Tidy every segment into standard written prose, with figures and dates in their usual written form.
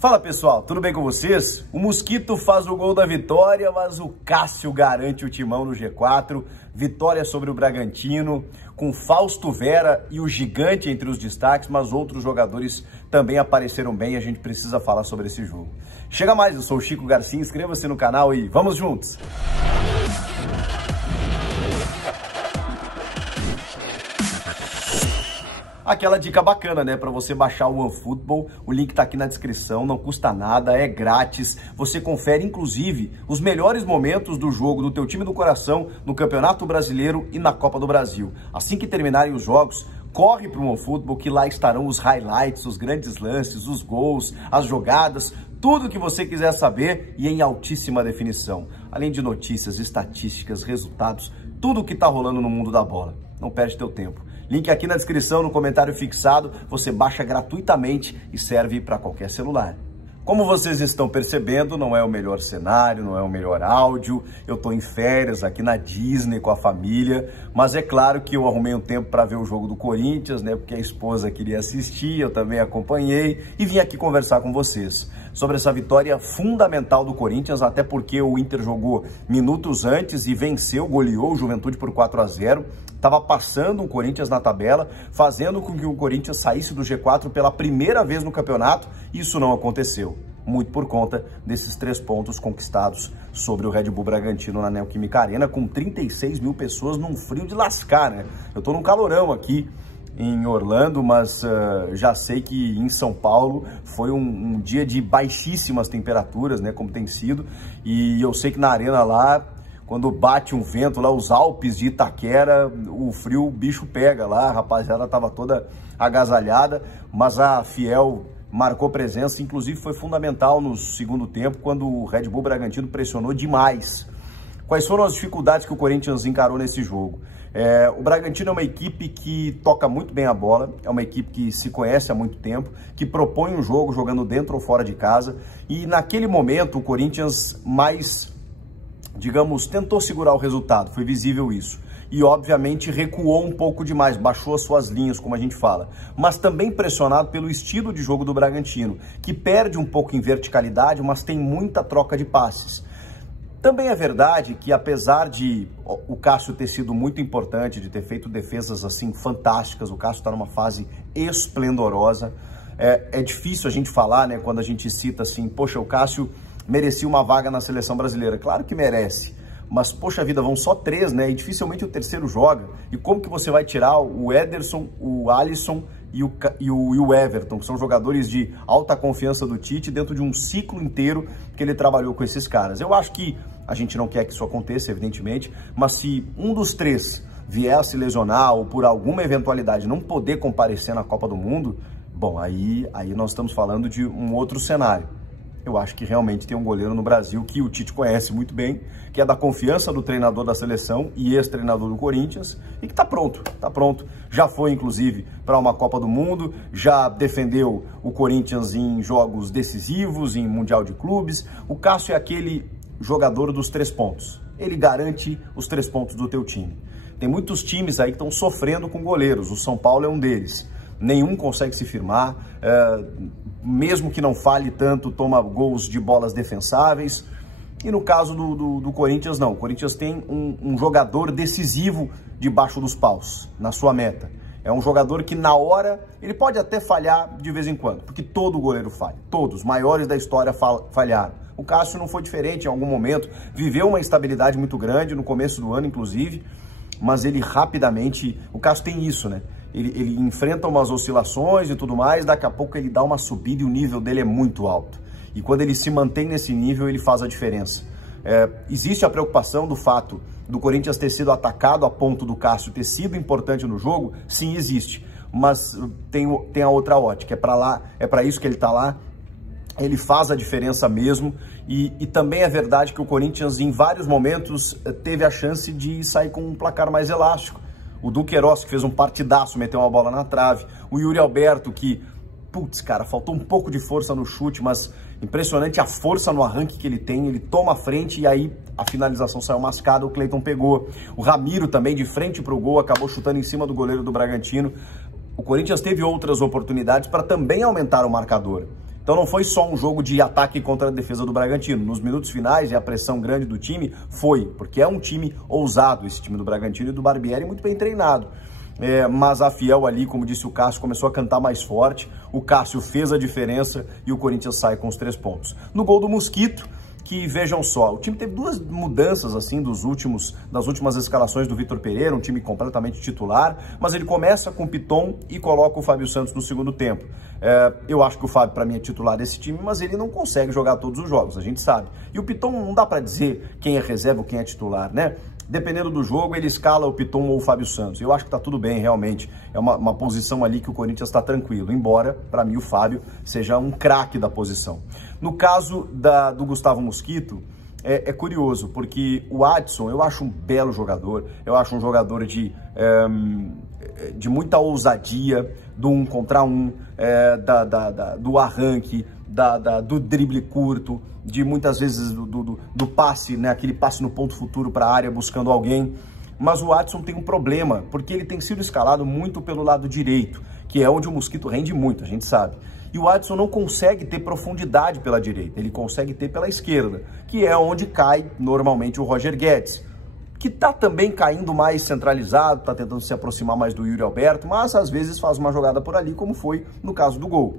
Fala pessoal, tudo bem com vocês? O Mosquito faz o gol da vitória, mas o Cássio garante o timão no G4. Vitória sobre o Bragantino, com Fausto Vera e o Gigante entre os destaques, mas outros jogadores também apareceram bem e a gente precisa falar sobre esse jogo. Chega mais, eu sou o Chico Garcia, inscreva-se no canal e vamos juntos! Aquela dica bacana, né, para você baixar o OneFootball, o link tá aqui na descrição, não custa nada, é grátis, você confere inclusive os melhores momentos do jogo do teu time do coração no Campeonato Brasileiro e na Copa do Brasil. Assim que terminarem os jogos, corre para o OneFootball que lá estarão os highlights, os grandes lances, os gols, as jogadas, tudo que você quiser saber e em altíssima definição. Além de notícias, estatísticas, resultados, tudo o que tá rolando no mundo da bola. Não perde teu tempo. Link aqui na descrição, no comentário fixado, você baixa gratuitamente e serve para qualquer celular. Como vocês estão percebendo, não é o melhor cenário, não é o melhor áudio, eu tô em férias aqui na Disney com a família, mas é claro que eu arrumei um tempo para ver o jogo do Corinthians, né, porque a esposa queria assistir, eu também acompanhei e vim aqui conversar com vocês sobre essa vitória fundamental do Corinthians, até porque o Inter jogou minutos antes e venceu, goleou o Juventude por 4-0, estava passando o Corinthians na tabela, fazendo com que o Corinthians saísse do G4 pela primeira vez no campeonato, e isso não aconteceu, muito por conta desses 3 pontos conquistados sobre o Red Bull Bragantino na Neoquímica Arena, com 36 mil pessoas num frio de lascar, né? Eu tô num calorão aqui em Orlando, mas já sei que em São Paulo foi um dia de baixíssimas temperaturas, né, como tem sido, e eu sei que na arena lá, quando bate um vento lá, os Alpes de Itaquera, o frio, o bicho pega lá, a rapaziada tava toda agasalhada, mas a Fiel marcou presença, inclusive foi fundamental no segundo tempo, quando o Red Bull Bragantino pressionou demais. Quais foram as dificuldades que o Corinthians encarou nesse jogo? O Bragantino é uma equipe que toca muito bem a bola, é uma equipe que se conhece há muito tempo, que propõe um jogo jogando dentro ou fora de casa, e naquele momento o Corinthians mais, digamos, tentou segurar o resultado, foi visível isso. E obviamente recuou um pouco demais, baixou as suas linhas, como a gente fala, mas também pressionado pelo estilo de jogo do Bragantino, que perde um pouco em verticalidade, mas tem muita troca de passes. Também é verdade que, apesar de o Cássio ter sido muito importante, de ter feito defesas assim fantásticas, o Cássio está numa fase esplendorosa, é difícil a gente falar, né, quando a gente cita assim, poxa, o Cássio merecia uma vaga na seleção brasileira. Claro que merece, mas poxa vida, vão só 3, né, e dificilmente o terceiro joga. E como que você vai tirar o Ederson, o Alisson e o Everton, que são jogadores de alta confiança do Tite, dentro de um ciclo inteiro que ele trabalhou com esses caras? Eu acho que a gente não quer que isso aconteça, evidentemente, mas se um dos 3 vier a se lesionar ou por alguma eventualidade não poder comparecer na Copa do Mundo, bom, aí nós estamos falando de um outro cenário. Eu acho que realmente tem um goleiro no Brasil que o Tite conhece muito bem, que é da confiança do treinador da seleção e ex-treinador do Corinthians, e que tá pronto. Já foi, inclusive, para uma Copa do Mundo, já defendeu o Corinthians em jogos decisivos, em Mundial de Clubes. O Cássio é aquele jogador dos 3 pontos. Ele garante os 3 pontos do teu time. Tem muitos times aí que estão sofrendo com goleiros, o São Paulo é um deles. Nenhum consegue se firmar, mesmo que não fale tanto, toma gols de bolas defensáveis. E no caso do Corinthians, não. O Corinthians tem um jogador decisivo debaixo dos paus, na sua meta. É um jogador que na hora, ele pode até falhar de vez em quando, porque todo goleiro falha. Todos, maiores da história falharam. O Cássio não foi diferente em algum momento, viveu uma instabilidade muito grande no começo do ano, inclusive, mas ele rapidamente, o Cássio tem isso, né? Ele enfrenta umas oscilações e tudo mais, daqui a pouco ele dá uma subida e o nível dele é muito alto. E quando ele se mantém nesse nível, ele faz a diferença. Existe a preocupação do fato do Corinthians ter sido atacado a ponto do Cássio ter sido importante no jogo? Sim, existe. Mas tem a outra ótica, é para isso que ele está lá. Ele faz a diferença mesmo, e também é verdade que o Corinthians em vários momentos teve a chance de sair com um placar mais elástico. O Duqueiroz, que fez um partidaço, meteu uma bola na trave. O Yuri Alberto, que, putz, cara, faltou um pouco de força no chute, mas impressionante a força no arranque que ele tem. Ele toma a frente e aí a finalização saiu mascada, o Cleiton pegou. O Ramiro também, de frente para o gol, acabou chutando em cima do goleiro do Bragantino. O Corinthians teve outras oportunidades para também aumentar o marcador. Então não foi só um jogo de ataque contra a defesa do Bragantino. Nos minutos finais e a pressão grande do time foi, porque é um time ousado esse time do Bragantino e do Barbieri, muito bem treinado. Mas a Fiel ali, como disse o Cássio, começou a cantar mais forte, o Cássio fez a diferença e o Corinthians sai com os 3 pontos. No gol do Mosquito, que vejam só, o time teve 2 mudanças assim das últimas escalações do Vitor Pereira, um time completamente titular, mas ele começa com o Piton e coloca o Fábio Santos no segundo tempo. Eu acho que o Fábio para mim é titular desse time, mas ele não consegue jogar todos os jogos, a gente sabe. E o Piton não dá para dizer quem é reserva ou quem é titular, né? Dependendo do jogo, ele escala o Piton ou o Fábio Santos. Eu acho que tá tudo bem, realmente. É uma posição ali que o Corinthians está tranquilo. Embora, para mim, o Fábio seja um craque da posição. No caso do Gustavo Mosquito, é curioso, porque o Adson, eu acho um belo jogador. Eu acho um jogador de muita ousadia, do 1 contra 1, do arranque, do drible curto, de muitas vezes do passe, né, aquele passe no ponto futuro para a área buscando alguém. Mas o Adson tem um problema, porque ele tem sido escalado muito pelo lado direito, que é onde o Mosquito rende muito, a gente sabe. E o Adson não consegue ter profundidade pela direita, ele consegue ter pela esquerda, que é onde cai normalmente o Roger Guedes, que tá também caindo mais centralizado, tá tentando se aproximar mais do Yuri Alberto, mas às vezes faz uma jogada por ali, como foi no caso do gol.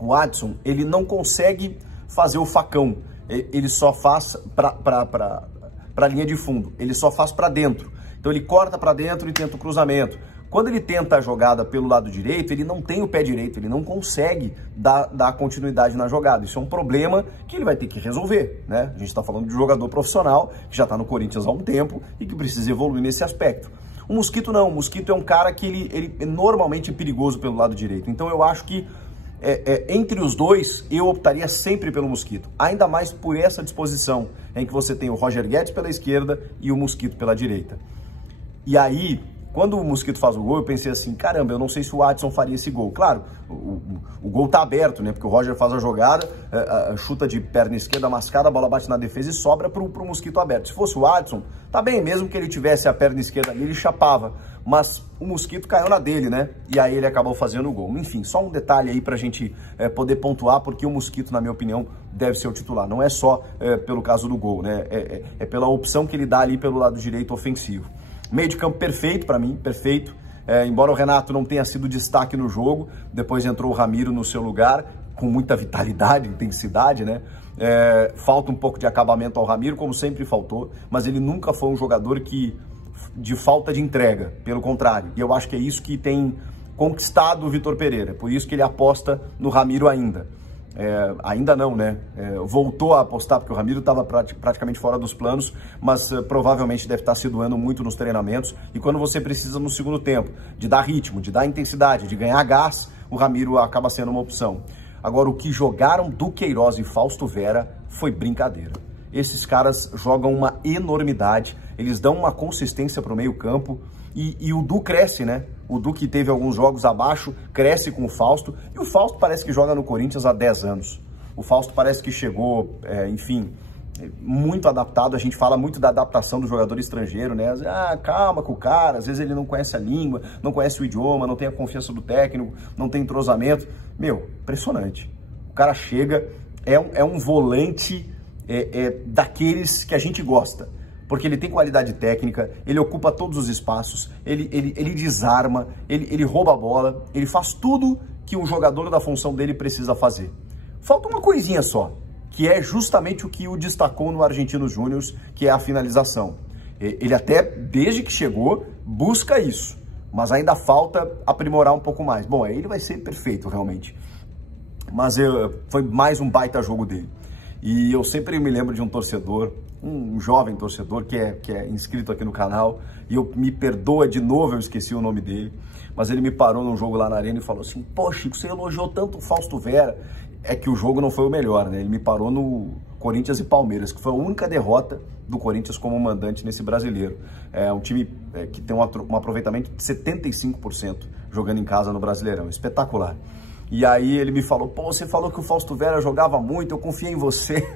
O Adson, ele não consegue fazer o facão, ele só faz para a linha de fundo, ele só faz para dentro. Então ele corta para dentro e tenta o cruzamento. Quando ele tenta a jogada pelo lado direito, ele não tem o pé direito, ele não consegue dar continuidade na jogada. Isso é um problema que ele vai ter que resolver, né? A gente está falando de um jogador profissional, que já está no Corinthians há um tempo e que precisa evoluir nesse aspecto. O Mosquito não, o Mosquito é um cara que ele é normalmente perigoso pelo lado direito. Então eu acho que entre os dois, eu optaria sempre pelo Mosquito. Ainda mais por essa disposição, em que você tem o Roger Guedes pela esquerda e o Mosquito pela direita. E aí, quando o Mosquito faz o gol, eu pensei assim, caramba, eu não sei se o Adson faria esse gol. Claro, o gol tá aberto, né? Porque o Roger faz a jogada, chuta de perna esquerda mascada, a bola bate na defesa e sobra pro Mosquito aberto. Se fosse o Adson, tá bem, mesmo que ele tivesse a perna esquerda ali, ele chapava. Mas o Mosquito caiu na dele, né? E aí ele acabou fazendo o gol. Enfim, só um detalhe aí pra gente poder pontuar, porque o Mosquito, na minha opinião, deve ser o titular. Não é só pelo caso do gol, né? É pela opção que ele dá ali pelo lado direito ofensivo. Meio de campo perfeito para mim, perfeito. Embora o Renato não tenha sido destaque no jogo, depois entrou o Ramiro no seu lugar, com muita vitalidade, intensidade, né? Falta um pouco de acabamento ao Ramiro, como sempre faltou, mas ele nunca foi um jogador de falta de entrega, pelo contrário. E eu acho que é isso que tem conquistado o Vitor Pereira, por isso que ele aposta no Ramiro ainda. Ainda não, né? Voltou a apostar, porque o Ramiro estava praticamente fora dos planos, mas provavelmente deve estar se doando muito nos treinamentos. E quando você precisa no segundo tempo de dar ritmo, de dar intensidade, de ganhar gás, o Ramiro acaba sendo uma opção. Agora, o que jogaram Duqueiroz e Fausto Vera foi brincadeira. Esses caras jogam uma enormidade, eles dão uma consistência para o meio campo e o Du cresce, né? O Du, que teve alguns jogos abaixo, cresce com o Fausto, e o Fausto parece que joga no Corinthians há 10 anos. O Fausto parece que chegou, enfim, muito adaptado. A gente fala muito da adaptação do jogador estrangeiro, né? Calma com o cara, às vezes ele não conhece a língua, não conhece o idioma, não tem a confiança do técnico, não tem entrosamento. Meu, impressionante. O cara chega, é um volante daqueles que a gente gosta. Porque ele tem qualidade técnica, ele ocupa todos os espaços, ele desarma, ele rouba a bola, ele faz tudo que um jogador da função dele precisa fazer. Falta uma coisinha só, que é justamente o que o destacou no Argentinos Júnior, que é a finalização. Ele até, desde que chegou, busca isso, mas ainda falta aprimorar um pouco mais. Bom, aí ele vai ser perfeito, realmente. Mas foi mais um baita jogo dele. E eu sempre me lembro de um torcedor, um jovem torcedor que é inscrito aqui no canal, e me perdoa de novo, eu esqueci o nome dele, mas ele me parou num jogo lá na arena e falou assim, pô, Chico, você elogiou tanto o Fausto Vera. É que o jogo não foi o melhor, né? Ele me parou no Corinthians e Palmeiras, que foi a única derrota do Corinthians como mandante nesse brasileiro. É um time que tem um aproveitamento de 75% jogando em casa no Brasileirão, espetacular. E aí ele me falou, pô, você falou que o Fausto Vera jogava muito, eu confiei em você.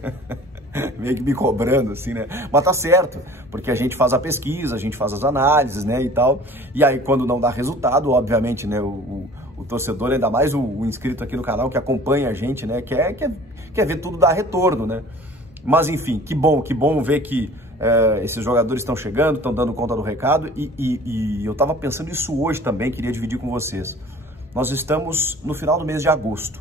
Meio que me cobrando, assim, né? Mas tá certo, porque a gente faz a pesquisa, a gente faz as análises, né, e tal. E aí, quando não dá resultado, obviamente, né, o torcedor, ainda mais o inscrito aqui no canal que acompanha a gente, né? Quer ver tudo dar retorno, né? Mas enfim, que bom ver que esses jogadores estão chegando, estão dando conta do recado e eu estava pensando isso hoje também, queria dividir com vocês. Nós estamos no final do mês de agosto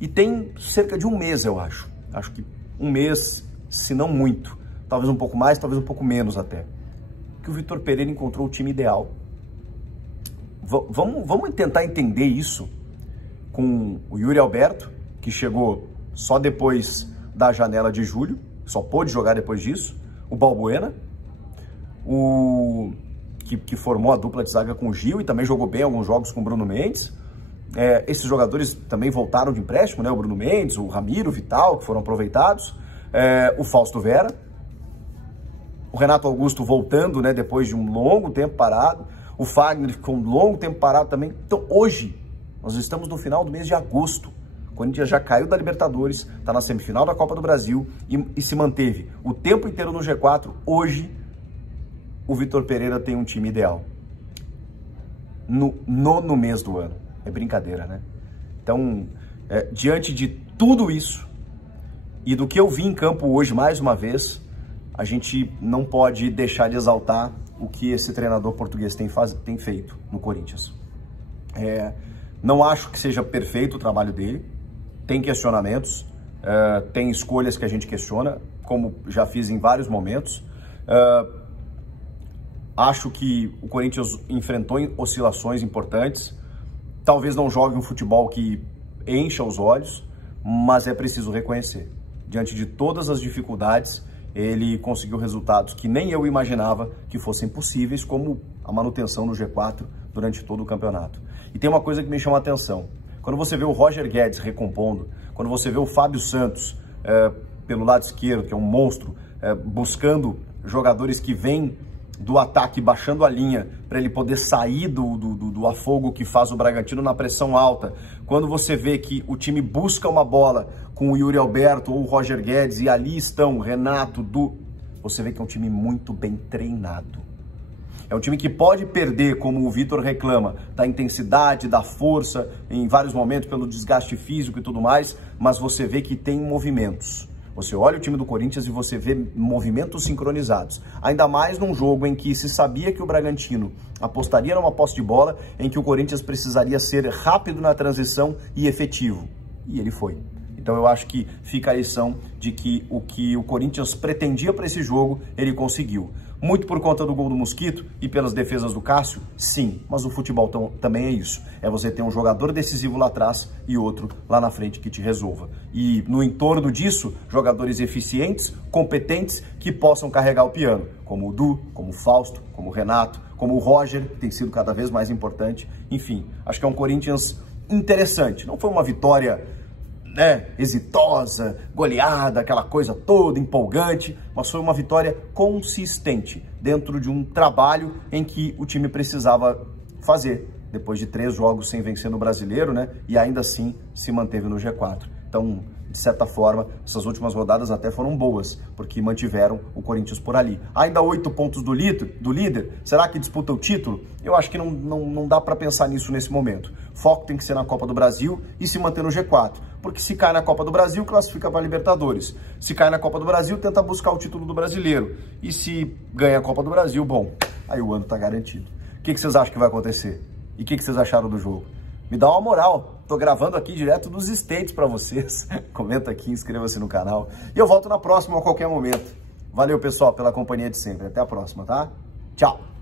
e tem cerca de um mês, eu acho que um mês, se não muito, talvez um pouco mais, talvez um pouco menos até, que o Vitor Pereira encontrou o time ideal. Vamos tentar entender isso com o Yuri Alberto, que chegou só depois da janela de julho, só pôde jogar depois disso, o Balbuena, que formou a dupla de zaga com o Gil e também jogou bem alguns jogos com o Bruno Mendes. Esses jogadores também voltaram de empréstimo, né? O Bruno Mendes, o Ramiro, o Vital, que foram aproveitados, o Fausto Vera, o Renato Augusto voltando, né? Depois de um longo tempo parado, o Fagner ficou um longo tempo parado também. Então hoje, nós estamos no final do mês de agosto. O Corinthians já caiu da Libertadores, está na semifinal da Copa do Brasil e se manteve o tempo inteiro no G4. Hoje, o Vitor Pereira tem um time ideal. No nono mês do ano. É brincadeira, né? Então, diante de tudo isso e do que eu vi em campo hoje, mais uma vez, a gente não pode deixar de exaltar o que esse treinador português tem feito no Corinthians. Não acho que seja perfeito o trabalho dele. Tem questionamentos, tem escolhas que a gente questiona, como já fiz em vários momentos. Acho que o Corinthians enfrentou oscilações importantes. Talvez não jogue um futebol que encha os olhos, mas é preciso reconhecer. Diante de todas as dificuldades, ele conseguiu resultados que nem eu imaginava que fossem possíveis, como a manutenção no G4 durante todo o campeonato. E tem uma coisa que me chama a atenção. Quando você vê o Roger Guedes recompondo, quando você vê o Fábio Santos pelo lado esquerdo, que é um monstro, buscando jogadores que vêm do ataque, baixando a linha, para ele poder sair do afogo que faz o Bragantino na pressão alta. Quando você vê que o time busca uma bola com o Yuri Alberto ou o Roger Guedes, e ali estão Renato, você vê que é um time muito bem treinado. É um time que pode perder, como o Vitor reclama, da intensidade, da força, em vários momentos pelo desgaste físico e tudo mais, mas você vê que tem movimentos. Você olha o time do Corinthians e você vê movimentos sincronizados. Ainda mais num jogo em que se sabia que o Bragantino apostaria numa posse de bola, em que o Corinthians precisaria ser rápido na transição e efetivo. E ele foi. Então eu acho que fica a lição de que o Corinthians pretendia para esse jogo, ele conseguiu. Muito por conta do gol do Mosquito e pelas defesas do Cássio? Sim, mas o futebol também é isso. É você ter um jogador decisivo lá atrás e outro lá na frente que te resolva. E no entorno disso, jogadores eficientes, competentes, que possam carregar o piano. Como o Du, como o Fausto, como o Renato, como o Roger, que tem sido cada vez mais importante. Enfim, acho que é um Corinthians interessante. Não foi uma vitória exitosa, goleada, aquela coisa toda empolgante, mas foi uma vitória consistente dentro de um trabalho em que o time precisava fazer, depois de 3 jogos sem vencer no Brasileiro, né? E ainda assim se manteve no G4. Então, de certa forma, essas últimas rodadas até foram boas, porque mantiveram o Corinthians por ali. Ainda 8 pontos do líder, será que disputa o título? Eu acho que não dá para pensar nisso nesse momento. Foco tem que ser na Copa do Brasil e se manter no G4, porque se cai na Copa do Brasil, classifica para a Libertadores. Se cai na Copa do Brasil, tenta buscar o título do Brasileiro. E se ganha a Copa do Brasil, bom, aí o ano está garantido. O que vocês acham que vai acontecer? E o que vocês acharam do jogo? Me dá uma moral, tô gravando aqui direto dos States para vocês. Comenta aqui, inscreva-se no canal. E eu volto na próxima a qualquer momento. Valeu, pessoal, pela companhia de sempre. Até a próxima, tá? Tchau!